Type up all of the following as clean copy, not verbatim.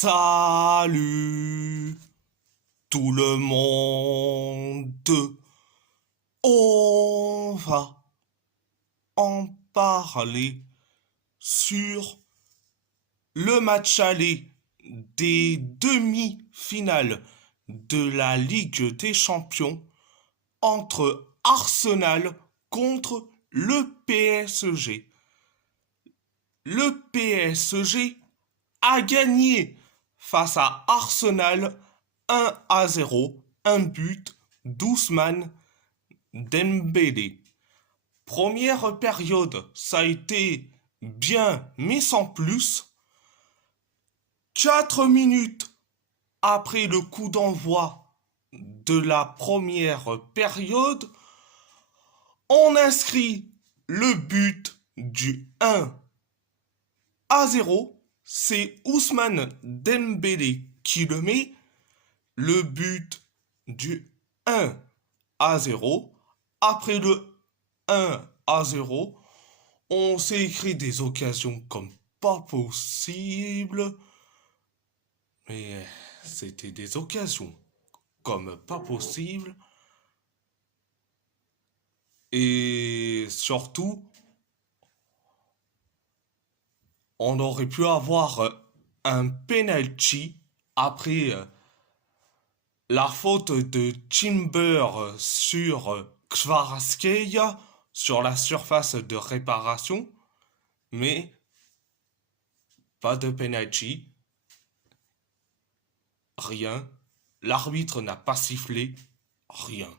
Salut tout le monde. On va en parler sur le match aller des demi-finales de la Ligue des Champions entre Arsenal contre le PSG. Le PSG a gagné face à Arsenal 1-0, un but d'Ousmane Dembélé. Première période, ça a été bien, mais sans plus. 4 minutes après le coup d'envoi de la première période, on inscrit le but du 1-0. C'est Ousmane Dembélé qui le met. Le but du 1-0. Après le 1-0, on s'est écrit des occasions comme pas possible. Mais c'était des occasions comme pas possible. Et surtout, on aurait pu avoir un penalty après la faute de Timber sur Kvaratskhelia sur la surface de réparation, mais pas de penalty, rien. L'arbitre n'a pas sifflé, rien.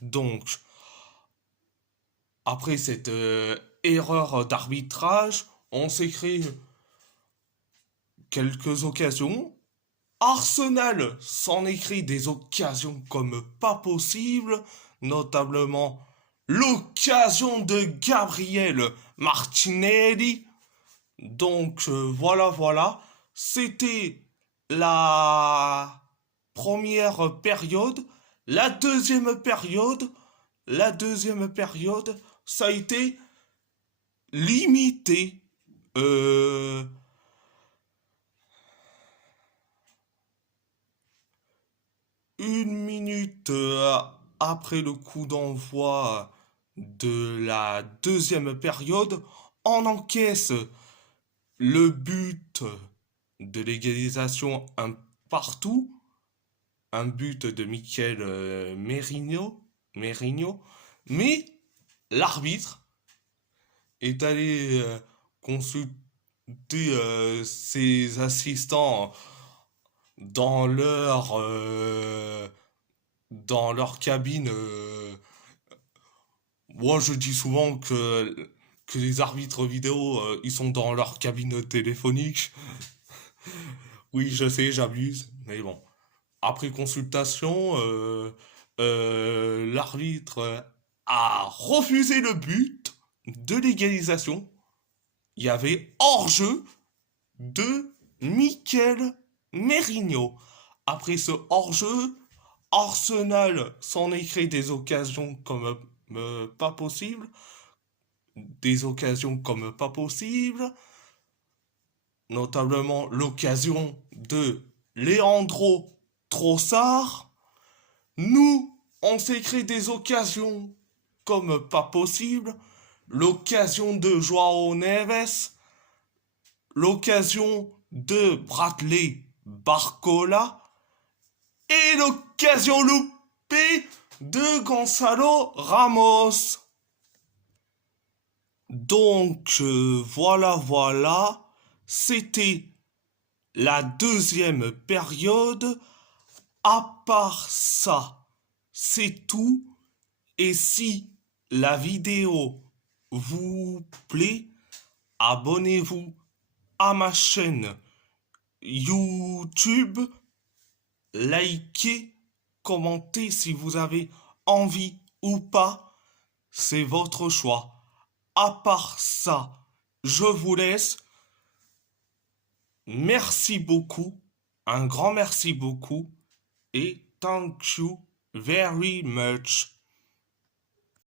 Donc, après cette erreur d'arbitrage, on s'est créé quelques occasions. Arsenal s'en écrit des occasions comme pas possible, notamment l'occasion de Gabriel Martinelli. Donc voilà, c'était la première période. La deuxième période, ça a été limité. Euh, une minute après le coup d'envoi de la deuxième période, on encaisse le but de l'égalisation un partout, un but de Michael Merino, mais l'arbitre est allé consulter ses assistants dans leur cabine. Moi, je dis souvent que les arbitres vidéo, ils sont dans leur cabine téléphonique. Oui, je sais, j'abuse, mais bon. Après consultation, l'arbitre a refusé le but de l'égalisation. Il y avait hors-jeu de Michael Merino. Après ce hors-jeu, Arsenal s'en est créé des occasions comme pas possible. Des occasions comme pas possible. Notamment l'occasion de Leandro Trossard. Nous, on s'est créé des occasions comme pas possible. L'occasion de Joao Neves. L'occasion de Bradley Barcola. Et l'occasion loupée de Gonzalo Ramos. Donc voilà, c'était la deuxième période. À part ça, c'est tout. Et si la vidéo vous plaît, abonnez-vous à ma chaîne YouTube, likez, commentez si vous avez envie ou pas, c'est votre choix. À part ça, je vous laisse. Merci beaucoup, un grand merci beaucoup et thank you very much.